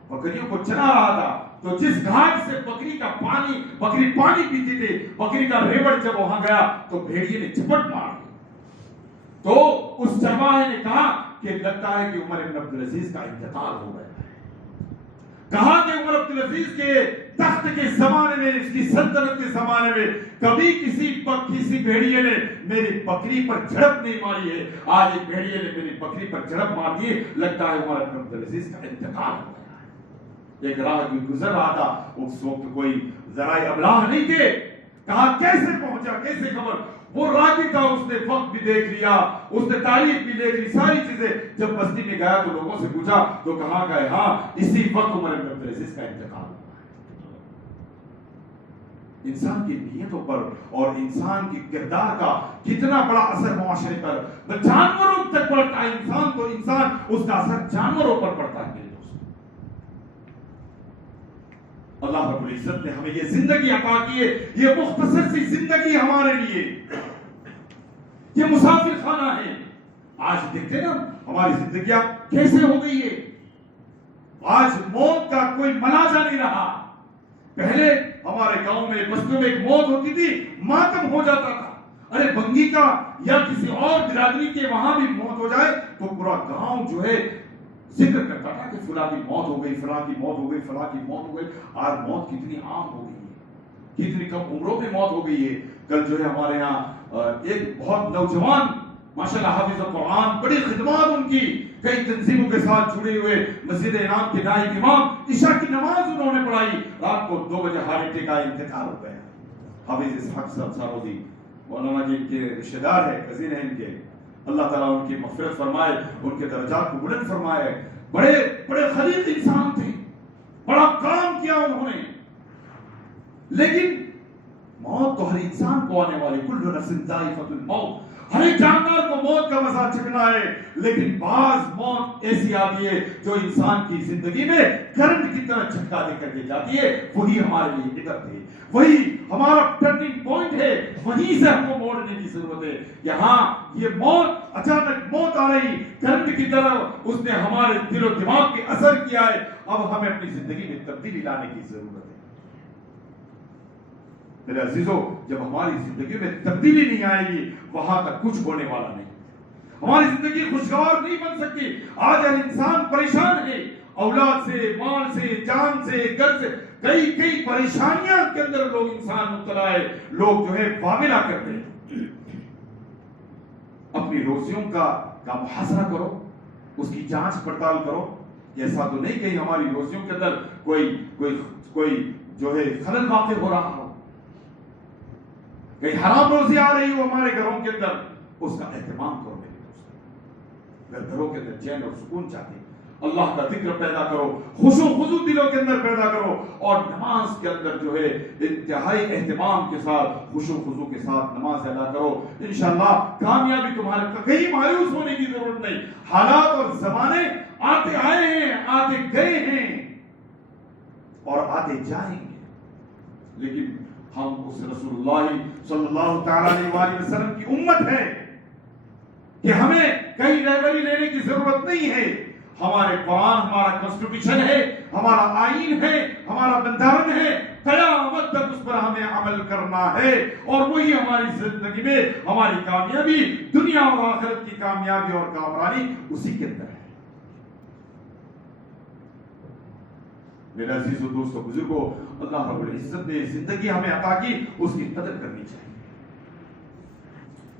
بکریوں کو چرا رہا تھا, تو جس گھاٹ سے بکری پانی پیتی تھی, بکری کا ریوڑ جب وہاں گیا تو بھیڑیے نے جھپٹ مار دی. تو اس چرواہے نے کہا کہ لگتا ہے کہ عمر بن عبدالعزیز کا انتقال ہو گیا ہے. کہا کہ عمر عبدالعزیز کے تخت کے زمانے میں, اس کی سلطنت کے زمانے میں کبھی کسی بھیڑیے نے میری بکری پر جھڑپ نہیں ماری ہے. آج ایک بھیڑیے نے میری بکری پر جھڑپ مار دی, لگتا ہے عمر بن عبدالعزیز کا انتقال ہو گیا ہے. ایک راہگیر گزر رہا تھا, اس وقت کوئی ذرائع ابلاغ نہیں تھے. کہا کیسے پہنچا, کیسے خبر؟ وہ راہگیر تھا, اس نے وقت بھی دیکھ لیا, اس نے تاریخ بھی دیکھ لی, ساری چیزیں. جب بستی میں گیا تو لوگوں سے پوچھا تو کہا کہ ہاں اسی وقت عمر بن عبدالعزیز کا انتقال ہوا. انسان کی نیتوں پر اور انسان کی کردار کا کتنا بڑا اثر معاشرے پر, جانوروں تک پڑتا ہے. انسان اس کا اثر جانوروں پر پڑتا ہے. اللہ رب العزت نے ہمیں یہ زندگی عطا کی ہے, یہ مختصر سی زندگی ہمارے لیے, یہ مسافر خانہ ہے. آج دیکھتے ہیں نا ہماری زندگیاں کیسے ہو گئی ہے. آج موت کا کوئی منازع نہیں رہا. پہلے ہمارے گاؤں میں, بستیوں میں ایک موت ہوتی تھی, ماتم ہو جاتا تھا. ارے بنگی کا یا کسی اور برادری کے وہاں بھی موت ہو جائے تو پورا گاؤں جو ہے ذکر کرتا تھا کہ فلاں کی موت ہو گئی, فلاں کی موت ہو گئی, فلاں کی موت ہو گئی. آج موت کتنی عام ہو گئی ہے, کتنی کم عمروں میں موت ہو گئی ہے. کل جو ہے ہمارے یہاں ایک بہت نوجوان ماشاءاللہ حافظ القرآن, بڑی خدمات ان کی, کئی تنظیموں کے ساتھ جڑے ہوئے, مسجد انعام کے نائب امام, عشاء کی نماز انہوں نے پڑھائی, رات کو 2 بجے ہارٹ اٹیک کا انتقال ہو گیا. حافظ اسحاق صاحب سارودی مولانا جی کے رشتہ دار ہے, کزین ہیں ان کے, اللہ تعالیٰ ان کی مغفرت فرمائے, ان کے درجات کو بلند فرمائے. بڑے بڑے خلیق انسان تھے, بڑا کام کیا انہوں نے. لیکن موت تو ہر انسان کو آنے والی, کل نفس ذائقۃ الموت, ہر ایک جاندار کو موت کا مزہ چکھنا ہے، لیکن بعض موت ایسی آتی ہے جو انسان کی زندگی میں کرنٹ کی طرح جھٹکا دے کر کے جاتی ہے، وہی ہمارے لیے عبرت ہے، وہی ہمارا ٹرننگ پوائنٹ ہے، وہیں سے ہم کو موڑنے کی ضرورت ہے۔ یہاں یہ موت، اچانک موت آ رہی کرنٹ کی طرح، اس نے ہمارے دل و دماغ پہ اثر کیا ہے، اب ہمیں اپنی زندگی میں تبدیلی لانے کی ضرورت ہے۔ میرے عزیزو، جب ہماری زندگی میں تبدیلی نہیں آئے گی، وہاں تک کچھ ہونے والا نہیں، ہماری زندگی خوشگوار نہیں بن سکتی۔ آج ہر انسان پریشان ہے، اولاد سے، مال سے، جان سے، گھر سے، کئی پریشانیاں کے اندر لوگ انسان مبتلا ہے۔ لوگ جو ہے معاملہ کرتے ہیں۔ اپنی روزیوں کا محاصرہ کرو، اس کی جانچ پڑتال کرو۔ ایسا تو نہیں کہ ہماری روزیوں کے اندر کوئی جو ہے خلل واقع ہو رہا ہو، کہیں حرام روزی آ رہی ہو ہمارے گھروں کے اندر، اس کا اہتمام کرو میرے دوست۔ اگر گھروں کے اندر چین اور سکون چاہتے، اللہ کا ذکر پیدا کرو، خشوع خضوع دلوں کے اندر پیدا کرو، اور نماز کے اندر جو ہے انتہائی اہتمام کے ساتھ، خشوع خضوع کے ساتھ نماز ادا کرو۔ انشاءاللہ کامیابی تمہارے، کہیں مایوس ہونے کی ضرورت نہیں۔ حالات اور زمانے آتے آئے ہیں، آتے گئے ہیں اور آتے جائیں گے، لیکن ہم اس رسول اللہ صلی اللہ تعالی علیہ وسلم کی امت ہے کہ ہمیں کہیں رہبری لینے کی ضرورت نہیں ہے۔ ہمارے قرآن ہمارا کنسٹیٹیوشن ہے، ہمارا آئین ہے، ہمارا بندرن ہے، قیامت تک اس پر ہمیں عمل کرنا ہے، اور وہی ہماری زندگی میں ہماری کامیابی، دنیا اور آخرت کی کامیابی اور کامرانی اسی کے اندر ہے۔ میرے عزیز و دوستو بزرگوں، اللہ رب العزت نے زندگی ہمیں عطا کی، اس کی قدر کرنی چاہیے۔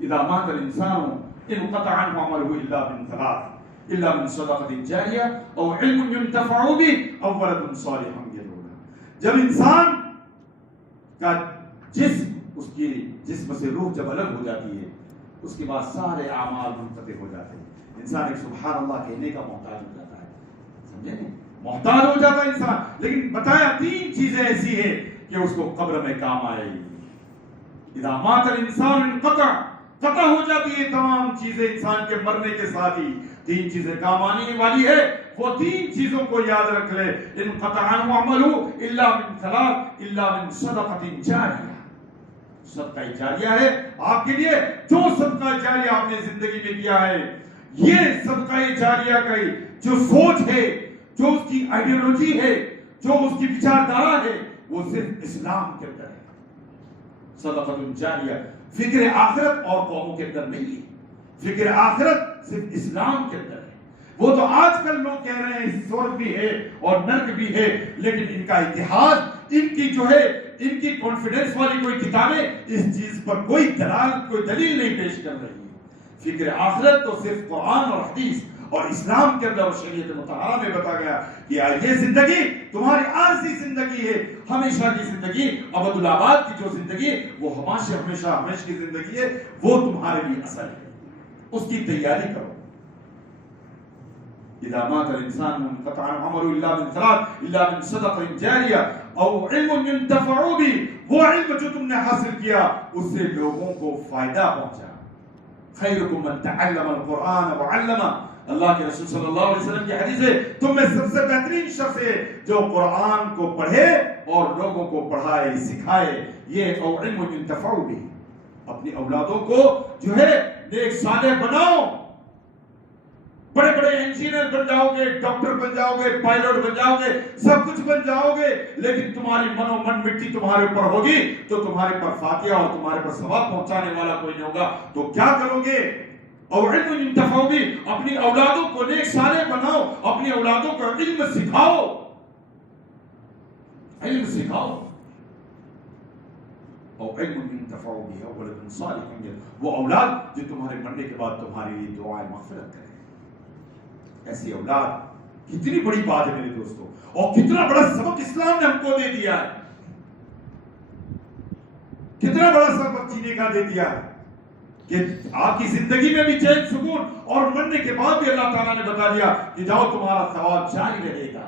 اذا مات الانسان انقطع عنه عمله الا من ثلاث، الا من صدقة جاریہ او علم ينتفع به او ولد صالح يدعو له۔ جب انسان کا اس کی جسم سے روح جب الگ ہو جاتی ہے، اس کے بعد سارے اعمال منقطع ہو جاتے ہیں، انسان ایک سبحان اللہ کہنے کا محتاج ہو جاتا ہے، سمجھے نہیں؟ محتاج ہو جاتا ہے انسان، لیکن بتایا تین چیزیں ایسی ہیں کہ اس کو قبر میں کام آئے گی۔ اذا مات الانسان انقطع، قطع ہو جاتی ہے تمام چیزیں انسان کے مرنے کے ساتھ ہی، تین چیزیں کام آنے والی ہے، وہ تین چیزوں کو یاد رکھ لے۔ انقطع عنہ عملہ الا من ثلاث، الا من صدقۃ جاریہ۔ صدقہ جاریہ ہے آپ کے لیے، جو صدقہ جاریہ آپ نے زندگی میں کیا ہے، یہ صدقہ جاریہ کا جو سوچ ہے، جو اس کی آئیڈیالوجی ہے، جو اس کی وچاردھارا ہے، وہ صرف اسلام کے اندر ہے۔ صدقۃ جاریہ فکر آخرت اور قوموں کے اندر نہیں ہے، فکر آخرت صرف اسلام کے اندر ہے۔ وہ تو آج کل لوگ کہہ رہے ہیں سورگ بھی ہے اور نرک بھی ہے، لیکن ان کا اتحاد، ان کی جو ہے ان کی کانفیڈنس والی کوئی کتابیں اس چیز پر کوئی دلیل نہیں پیش کر رہی ہے۔ فکر آخرت تو صرف قرآن اور حدیث اور اسلام کے اندر اور شریعت مطہرہ میں بتا گیا کہ یہ زندگی تمہاری عارضی زندگی ہے، ہمیشہ کی زندگی، ابد الآباد کی جو زندگی، وہ ہمیشہ کی زندگی ہے، وہ تمہارے لیے اصل ہے، اس کی تیاری کرو۔ اذا مات الانسان انقطع عنه عمله الا من ثلاث، الا من صدقة جاریہ او علم ينتفع به، وہ علم جو تم نے حاصل کیا اس سے لوگوں کو فائدہ پہنچا۔ خیرکم من تعلم القرآن وعلمہ، اللہ کے رسول صلی اللہ علیہ وسلم کی حدیث ہے، تم میں سب سے بہترین شخص ہے جو قرآن کو پڑھے اور لوگوں کو پڑھائے سکھائے۔ یہ او علم ينتفع به، اپنی اولادوں کو جو ہے نیک صالح بناؤ، بڑے بڑے انجینئر بن جاؤ گے، ڈاکٹر بن جاؤ گے، پائلٹ بن جاؤ گے، سب کچھ بن جاؤ گے، لیکن تمہاری من مٹی تمہارے اوپر ہوگی تو تمہارے پر فاتحہ اور تمہارے پر ثواب پہنچانے والا کوئی نہیں ہوگا، تو کیا کرو گے؟ اور علم ينتفع به، اپنی اولادوں کو نیک صالح بناؤ، اپنی اولادوں کو علم سکھاؤ، علم سکھاؤ۔ اور علم ينتفع به او ولد صالح، وہ اولاد جو تمہارے مرنے کے بعد تمہارے لیے دعائیں مغفرت کرے۔ ایسی اولاد کتنی بڑی بات ہے میرے دوستوں، اور کتنا بڑا سبق اسلام نے ہم کو دے دیا ہے، کتنا بڑا سبق جینے کا دے دیا ہے کہ آپ کی زندگی میں بھی چین سکون، اور مرنے کے بعد بھی اللہ تعالیٰ نے بتا دیا کہ جاؤ تمہارا ثواب جاری رہے گا۔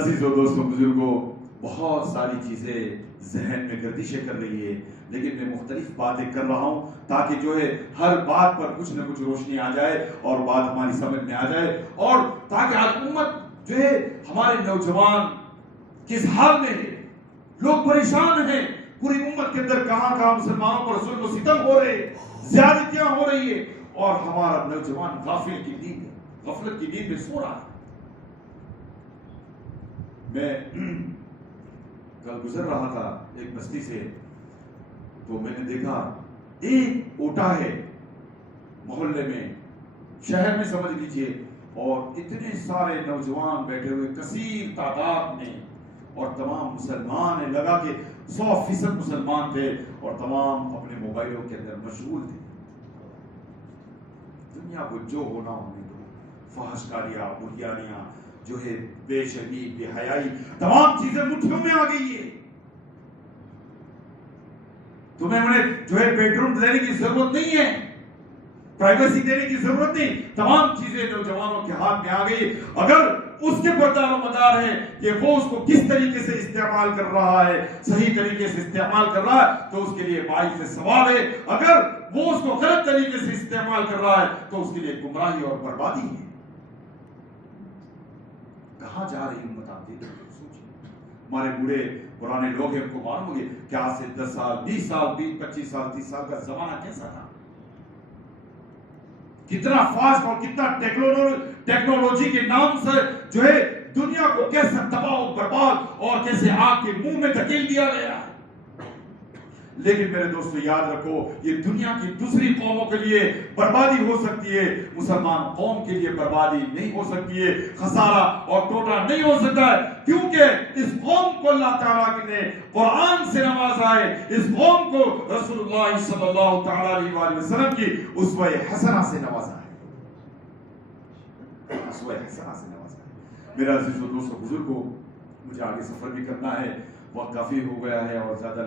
عزیزو دوستوں بزرگوں، بہت ساری چیزیں ذہن میں گردشیں کر رہی ہے، لیکن میں مختلف باتیں کر رہا ہوں تاکہ جو ہے ہر بات پر کچھ نہ کچھ روشنی آ جائے اور بات ہماری سمجھ میں آ جائے، اور تاکہ آج امت جو ہے ہمارے نوجوان کس حال میں ہے، لوگ پریشان ہیں، پوری امت کے اندر کہاں کہاں مسلمانوں پر ظلم و ستم ہو رہے، زیادتیاں ہو رہی ہے، اور ہمارا نوجوان غافل کی نیند، غفلت کی نیند میں سو رہا ہے۔ میں کل گزر رہا تھا ایک بستی سے، تو میں نے دیکھا ایک اوٹا ہے محلے میں، شہر میں سمجھ لیجئے، اور اتنے سارے نوجوان بیٹھے ہوئے کثیر تعداد میں، اور تمام مسلمان ہیں، لگا کہ 100% مسلمان تھے، اور تمام اپنے موبائلوں کے اندر مشغول تھے۔ دنیا کو جو ہونا ہونے دو، فحش کاریاں، بریانیاں، جو ہے بے شرمی، بے حیائی، تمام چیزیں مٹھیوں میں آ گئی ہے۔ تمہیں انہیں جو ہے بیڈ روم دینے کی ضرورت نہیں ہے، پرائیویسی دینے کی ضرورت نہیں، تمام چیزیں نوجوانوں کے ہاتھ میں آ گئی۔ اگر اس کے پر دار و مدار ہے کہ وہ اس کو کس طریقے سے استعمال کر رہا ہے، صحیح طریقے سے استعمال کر رہا ہے تو اس کے لیے باعث ثواب ہے، اگر وہ اس کو غلط طریقے سے استعمال کر رہا ہے تو اس کے لیے گمراہی اور بربادی ہے۔ کہاں جا رہی امت آپ دیکھ رہے سوچیں۔ ہمارے بوڑھے پرانے لوگ ہیں، ان کو معلوم ہوگی کہ آج سے 10 سال 20 سال 25 سال 30 سال کا زمانہ کیسا تھا، کتنا فاسٹ اور کتنا ٹیکنالوجی کے نام سے جو ہے دنیا کو کیسے تباہ و برباد اور کیسے آگ کے منہ میں دھکیل دیا گیا۔ لیکن میرے دوستو یاد رکھو، یہ دنیا کی دوسری قوموں کے لیے بربادی ہو سکتی ہے، مسلمان قوم کے لیے بربادی نہیں ہو سکتی ہے، خسارہ اور ٹوٹا نہیں ہو سکتا ہے، کیونکہ اس قوم کو اللہ تعالیٰ نے قرآن سے نوازا ہے، اس قوم کو رسول اللہ صلی اللہ تعالیٰ علیہ وآلہ وسلم کی اسوہ حسنہ سے نوازا ہے، اسوہ حسنہ سے نوازا ہے۔ میرا عزیز و دوست و بزرگوں، مجھے آگے سفر بھی کرنا ہے، وقت کافی ہو گیا ہے، اور زیادہ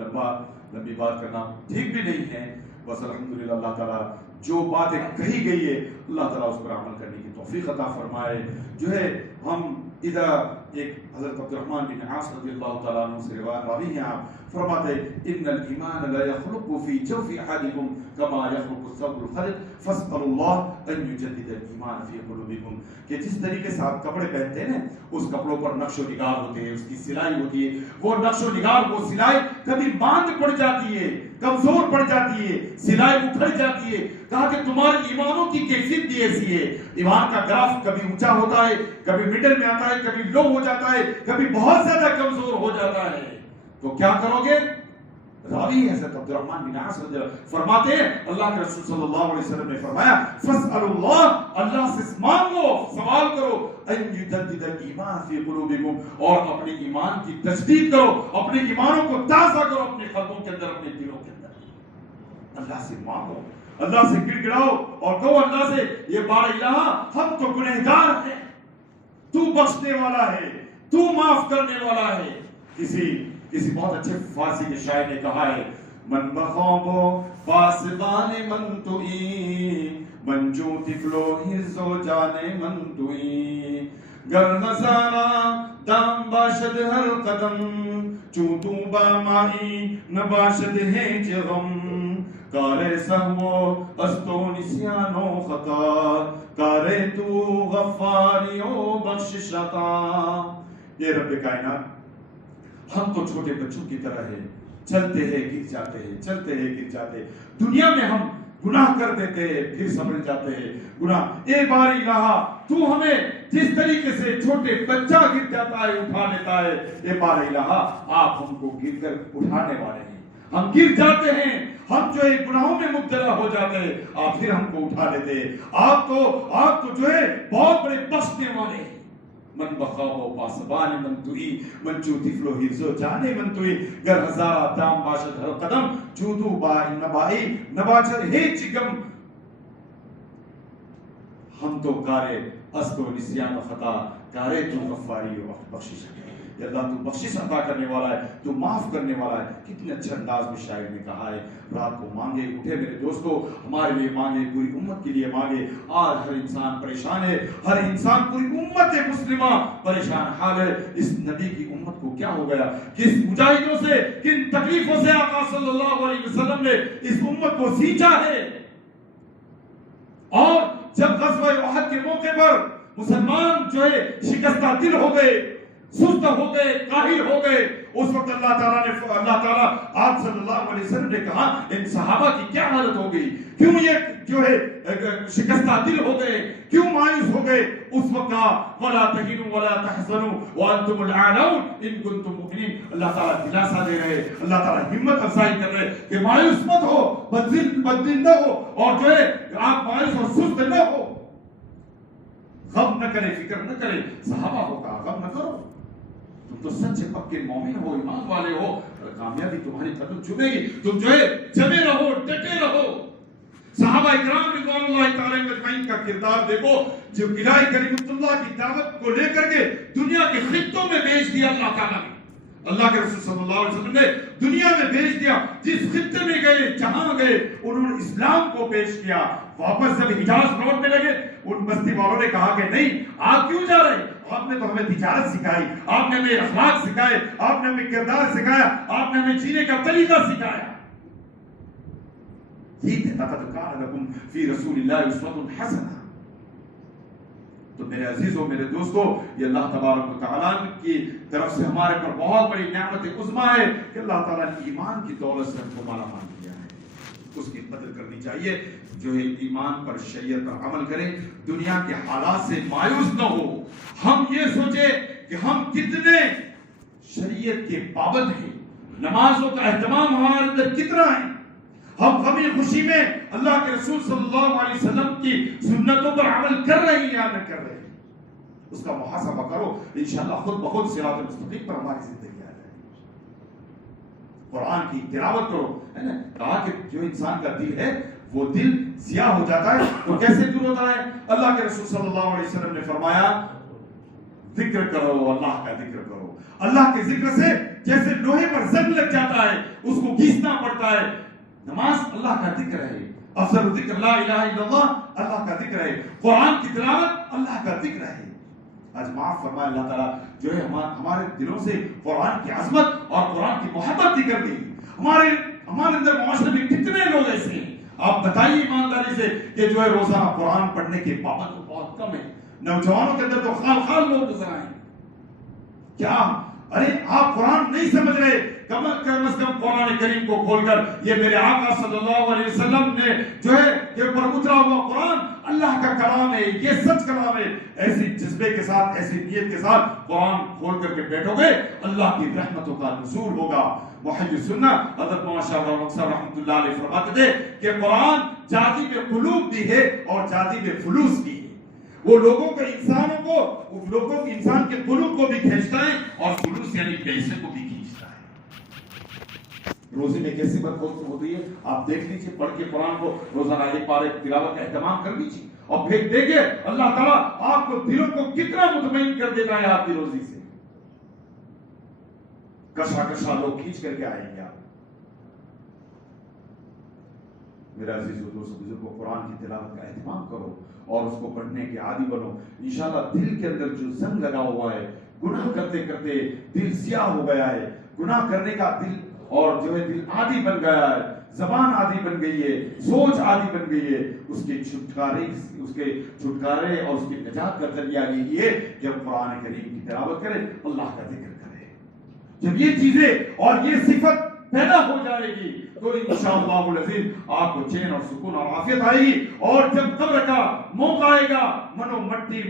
لمبی بات کرنا ٹھیک بھی نہیں ہے۔ بس الحمدللہ اللہ تعالیٰ جو باتیں کہی گئی ہے اللہ تعالیٰ اس پر عمل کرنے کی توفیق عطا فرمائے۔ جو ہے ہم ادھر ایک حضرت عبدالرحمن بن عاص رضی اللہ تعالیٰ عنہ سے روایت راوی ہیں، آپ فرماتے ہیں ان الایمان لا يخلق في جوف احدكم كما يخلق الثوب الخلق فاسألوا الله ان يجدد الايمان في قلوبكم، کہ جس طریقے سے آپ کپڑے پہنتے ہیں اس کپڑوں پر نقش و نگار ہوتے ہیں، اس کی سلائی ہوتی ہے، وہ نقش و نگار وہ سلائی کبھی باندھ پڑ جاتی ہے، کمزور پڑ جاتی ہے، سلائی اکھڑ جاتی ہے۔ کہا کہ تمہارے ایمانوں کی کیفیت بھی ایسی ہے، ایمان کا گراف کبھی اونچا ہوتا ہے، کبھی مڈل میں آتا ہے، کبھی لو ہو جاتا ہے، کبھی بہت زیادہ کمزور ہو جاتا ہے۔ تو کیا کرو گے؟ راوی حضرت عبدالرحمن بن عاص رضی اللہ فرماتے ہیں اللہ کے رسول صلی اللہ علیہ وسلم نے فرمایا فاسألوا اللہ، اللہ سے مانگو، سوال کرو، ان یجدد الایمان فی قلوبکم، اور اپنے ایمان کی تجدید کرو، اپنے ایمانوں کو تازہ کرو اپنے قلبوں کے اندر، اپنے دلوں کے اندر۔ اللہ سے مانگو، اللہ سے گڑ گڑاؤ اور کہو اللہ سے یہ بار الہ ہم تو گنہگار ہیں، تو بخشنے والا ہے، تو معاف کرنے والا ہے۔ کسی بہت اچھے فارسی کے شاعر نے کہا ہے من بخوابو پاسبان من توئی من جو تفلو ہرزو جانے من توئی گر نظارہ دام باشد ہر قدم چونتو با مائی نباشد ہے چغم کارے سہو استو نسیانو خطا کارے تو غفاریو بخشش عطا۔ یہ رب کائنات ہم تو چھوٹے بچوں کی طرح ہیں، چلتے ہیں گر جاتے ہیں، چلتے ہیں گر جاتے ہیں، دنیا میں ہم گناہ کر دیتے ہیں پھر سمجھ جاتے ہیں گناہ۔ اے باری الہ تو ہمیں جس طریقے سے چھوٹے بچہ گر جاتا ہے اٹھا لیتا ہے، اے باری الہ آپ ہم کو گر کر اٹھانے والے ہیں، ہم گر جاتے ہیں، ہم جو ہے گناہوں میں مبتلا ہو جاتے ہیں، آپ پھر ہم کو اٹھا لیتے ہیں۔ آپ تو جو ہے بہت بڑے بخشنے والے ہیں۔ من بخواہو پاسبان من توئی من چو تفلو حرزو جانے من توئی گر ہزارہ دام باشد ہر قدم چودو بائی نبائی نباچر ہے چگم۔ ہم تو کارے است و نسیان و خطا کارے تو غفاری و بخشش ہے، یا اللہ تو بخشش عطا کرنے والا ہے، تو معاف کرنے والا ہے۔ کتنے اچھے انداز میں شاعر نے کہا ہے، رات کو مانگے اٹھے میرے دوستو، ہمارے لیے مانگے، پوری امت کے لیے مانگے۔ آج ہر انسان پریشان ہے، ہر انسان، پوری امت مسلمہ پریشان حال ہے۔ اس نبی کی امت کو کیا ہو گیا؟ کس مجاہدوں سے، کن تکلیفوں سے آقا صلی اللہ علیہ وسلم نے اس امت کو سینچا ہے۔ اور جب غزوہ احد کے موقع پر مسلمان جو ہے شکستہ دل ہو گئے، سست ہو گئے، قاہر ہو گئے، اس وقت اللہ تعالیٰ آپ صلی اللہ علیہ وسلم نے کہا ان صحابہ کی کیا حالت ہو گئی، کیوں یہ جو ہے شکستہ دل ہو گئے، کیوں مایوس ہو گئے؟ اس وقت کہا وَلَا تَهِنُوا وَلَا تَحْزَنُوا وَأَنْتُمُ الْأَعْلَوْنَ إِن كُنتُم مُؤْمِنِينَ۔ اللہ تعالیٰ دلاسا دے رہے، اللہ تعالیٰ ہمت افزائی کر رہے کہ مایوس مت ہو، بددل نہ ہو، اور جو ہے آپ مایوس اور سست نہ ہو، غم نہ کرے، فکر نہ کرے۔ صحابہ کو کہا غم نہ کرو، تم تو سچے پکے مومن ہو، ایمان والے ہو، کامیابی تمہاری قدم چومے گی، تم جو ہے جمے رہو، ڈٹے رہو۔ صحابہ اکرام رضوان اللہ تعالی اجمعین کا کردار دیکھو، جو الہی کلمت اللہ کی دعوت کو لے کر کے دنیا کے خطوں میں بھیج دیا اللہ تعالیٰ نے۔ اللہ کے رسول صلی اللہ علیہ وسلم نے دنیا میں بھیج دیا، جس خطے میں گئے، جہاں گئے، انہوں نے اسلام کو پیش کیا۔ واپس جب حجاز لوٹنے لگے، ان بستی والوں نے کہا کہ نہیں، آپ کیوں جا رہے ہیں؟ آپ نے تو ہمیں تجارت سکھائی، آپ نے ہمیں اخلاق سکھائے، آپ نے ہمیں کردار سکھایا، آپ نے ہمیں جینے کا طریقہ سکھایا۔ یہ تھے لقد کان لکم فی رسول اللہ اسوۃ حسنہ۔ تو میرے عزیزوں، میرے دوستوں، یہ اللہ تبارک و تعالیٰ کی طرف سے ہمارے پر بہت بڑی نعمت عظمیٰ ہے کہ اللہ تعالیٰ نے ایمان کی دولت سے ہم کو مالا مال کیا ہے۔ اس کی قدر کرنی چاہیے۔ جو ہے ایمان پر، شریعت پر عمل کریں، دنیا کے حالات سے مایوس نہ ہو۔ ہم یہ سوچیں کہ ہم کتنے شریعت کے پابند ہیں، نمازوں کا اہتمام ہمارے اندر کتنا ہے، ہم غمی خوشی میں اللہ کے رسول صلی اللہ علیہ وسلم کی سنتوں پر عمل کر رہے ہیں یا نہ کر رہے ہیں۔ اس کا محاسبہ کرو، انشاءاللہ خود بخود صراط مستقیم پر ہماری زندگی آ جائے گی۔ قرآن کی تلاوت کرو، ہے نا؟ کہا کہ جو انسان کا دل ہے وہ دل سیاہ ہو جاتا ہے تو کیسے دور ہوتا ہے؟ اللہ کے رسول صلی اللہ علیہ وسلم نے فرمایا ذکر کرو، اللہ کا ذکر کرو۔ اللہ کے ذکر سے جیسے لوہے پر زنگ لگ جاتا ہے، اس کو گھیسنا پڑتا ہے۔ نماز اللہ کا ذکر ہے، افضل ذکر لا الہ الا اللہ، اللہ کا ذکر ہے۔ قرآن کی تلاوت اللہ کا ذکر ہے۔ آج معاف فرمائے اللہ تعالیٰ جو ہے ہمارے دلوں سے قرآن کی عظمت اور قرآن کی محبت نکل گئی۔ ہمارے اندر معاشرے میں کتنے لوگ ایسے ہیں، آپ بتائیے ایمانداری سے، کہ جو ہے روزانہ قرآن پڑھنے کے پابند بہت کم ہے۔ نوجوانوں کے اندر تو خال لوگ نظر آئیں۔ کیا ارے آپ قرآن نہیں سمجھ رہے؟ کم از کم قرآن کریم کو کھول کر، یہ میرے آقا صلی اللہ علیہ وسلم نے جو ہے کہ پر اترا ہوا قرآن اللہ کا کلام ہے، یہ سچ کلام ہے، ایسے جذبے کے ساتھ، ایسی نیت کے ساتھ قرآن کھول کر کے بیٹھو گے، اللہ کی رحمتوں کا نزول ہوگا۔ محدث سنت حضرت مولانا شاہ رحمۃ اللہ علیہ فرماتے تھے کہ قرآن جاذب قلوب بھی ہے اور جاذب فلوس بھی ہے۔ وہ لوگوں کے انسان کے قلوب کو بھی کھینچتا ہے اور فلوس یعنی پیسے کو بھی کھینچتا ہے۔ روزے میں کیسی برکت ہوتی ہے آپ دیکھ لیجیے، پڑھ کے قرآن کو روزانہ ایک پارے تلاوت کا اہتمام کر لیجیے اور پھر دیکھیں اللہ تعالیٰ آپ کو دلوں کو کتنا مطمئن کر دیتا ہے آپ کی روزی سے۔ کشا لوگ کھینچ کر کے آئیں گے آپ۔ میرا عزیز و دوست بزرگوں، قرآن کی تلاوت کا اہتمام کرو اور اس کو پڑھنے کے عادی بنو۔ انشاءاللہ دل کے اندر جو زنگ لگا ہوا ہے، گناہ کرتے کرتے دل سیاہ ہو گیا ہے، گناہ کرنے کا دل اور جو ہے دل عادی بن گیا ہے، زبان عادی بن گئی ہے، سوچ عادی بن گئی ہے، اس کے چھٹکارے اور اس کی نجات کا ذریعہ یہی ہے کہ ہم قرآن کریم کی تلاوت کریں، اللہ کا ذکر کریں۔ جب یہ چیزیں اور یہ صفت پیدا ہو جائے گی تو انشاءاللہ العزیز آپ کو چین اور سکون اور عافیت آئے گی، اور جب قبر کا موقع آئے گا، من مٹی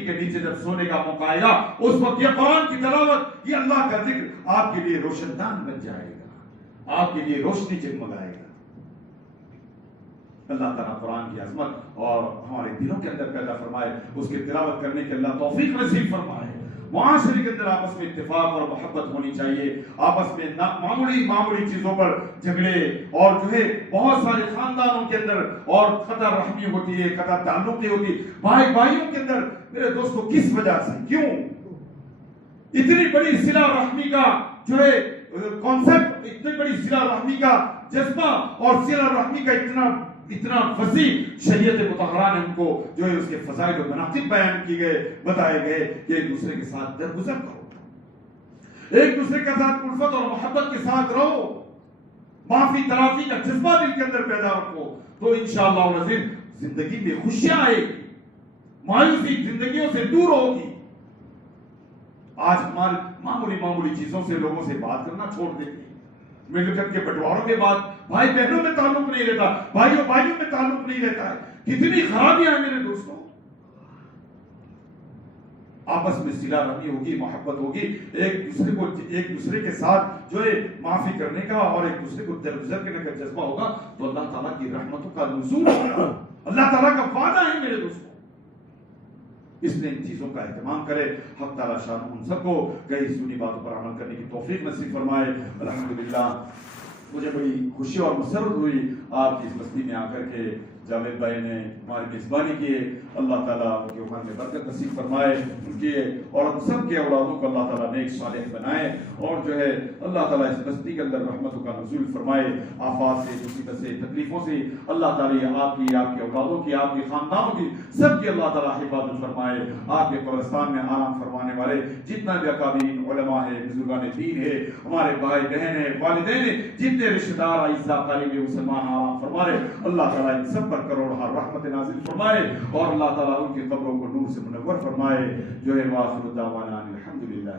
کے نیچے جب سونے کا موقع آئے گا، اس وقت یہ قرآن کی تلاوت، یہ اللہ کا ذکر آپ کے لیے روشن دان بن جائے گا، آپ کے لیے روشنی جگمگائے گا۔ اللہ تعالیٰ قرآن کی عظمت اور ہمارے دلوں کے اندر پیدا فرمائے، اس کی تلاوت کرنے کے اللہ توفیق نصیب فرمائے، معاشرے کے اندر آپس میں اتفاق اور محبت ہونی چاہیے. آپس میں معمولی چیزوں پر جھگڑے اور جو ہے بہت سارے خاندانوں کے اندر اور قطع رحمی ہوتی ہے, قطع تعلقی ہوتی ہے بھائیوں کے اندر. میرے دوستو کس وجہ سے, کیوں اتنی بڑی صلہ رحمی کا جو ہے کانسیپٹ, اتنی بڑی صلہ رحمی کا جذبہ اور صلہ رحمی کا اتنا وسیع شریعت مطہرہ نے ان کو جو ہے اس کے فضائل و مناقب بیان کی گئے, بتائے گئے کہ ایک دوسرے کے ساتھ درگزر کرو, ایک دوسرے کے ساتھ الفت اور محبت کے ساتھ رہو, معافی تلافی کا جذبہ دل کے اندر پیدا رکھو, تو انشاءاللہ العزیز زندگی میں خوشیاں آئے گی, مایوسی زندگیوں سے دور ہوگی. آج ہمارے معمولی چیزوں سے لوگوں سے بات کرنا چھوڑ دیتے ہیں, ملکت کے بٹواروں کے بعد بھائی بہنوں میں تعلق نہیں رہتا, بھائیوں میں تعلق نہیں رہتا ہے. کتنی خرابیاں ہیں میرے دوستوں. آپس میں صلہ رحمی ہوگی, محبت ہوگی, ایک دوسرے کے ساتھ جو ہے معافی کرنے کا اور ایک دوسرے کو درگزر کرنے کا جذبہ ہوگا, تو اللہ تعالیٰ کی رحمتوں کا نزول ہوگا. اللہ تعالیٰ کا وعدہ ہے میرے دوستوں. اس نے ان چیزوں کا اہتمام کرے. حق تعالیٰ شان ہم سب کو کئی سنی باتوں پر عمل کرنے کی توفیق نصیب فرمائے. الحمدللہ مجھے بڑی خوشی اور مسرت ہوئی آپ کی اس بستی میں آ کر کے. جاوید بھائی نے ہماری میزبانی کی, اللہ تعالیٰ ان کی عمر میں برکت نصیب فرمائے, ان کے اور ہم سب کے اولادوں کو اللہ تعالیٰ نیک صالح بنائے, اور جو ہے اللہ تعالیٰ اس بستی کے اندر رحمتوں کا نزول فرمائے. آفات سے, مصیبت سے, تکلیفوں سے اللہ تعالیٰ آپ کے اولادوں کی, آپ کے خاندانوں کی, سب کی اللہ تعالیٰ حفاظت فرمائے. آپ کے قبرستان میں آرام فرمانے والے جتنا بھی اکابرین علماء ہے, بزرگان دین ہے, ہمارے بھائی بہن ہیں, والدین ہیں, جتنے رشتہ دار اعزاء قریب مسلمان آرام فرمائے. اللہ تعالیٰ ان سب کروڑ رحمت نازل فرمائے, اور اللہ تعالیٰ ان کی قبروں کو نور سے منور فرمائے. جو ہے واخر دعوانا الحمدللہ.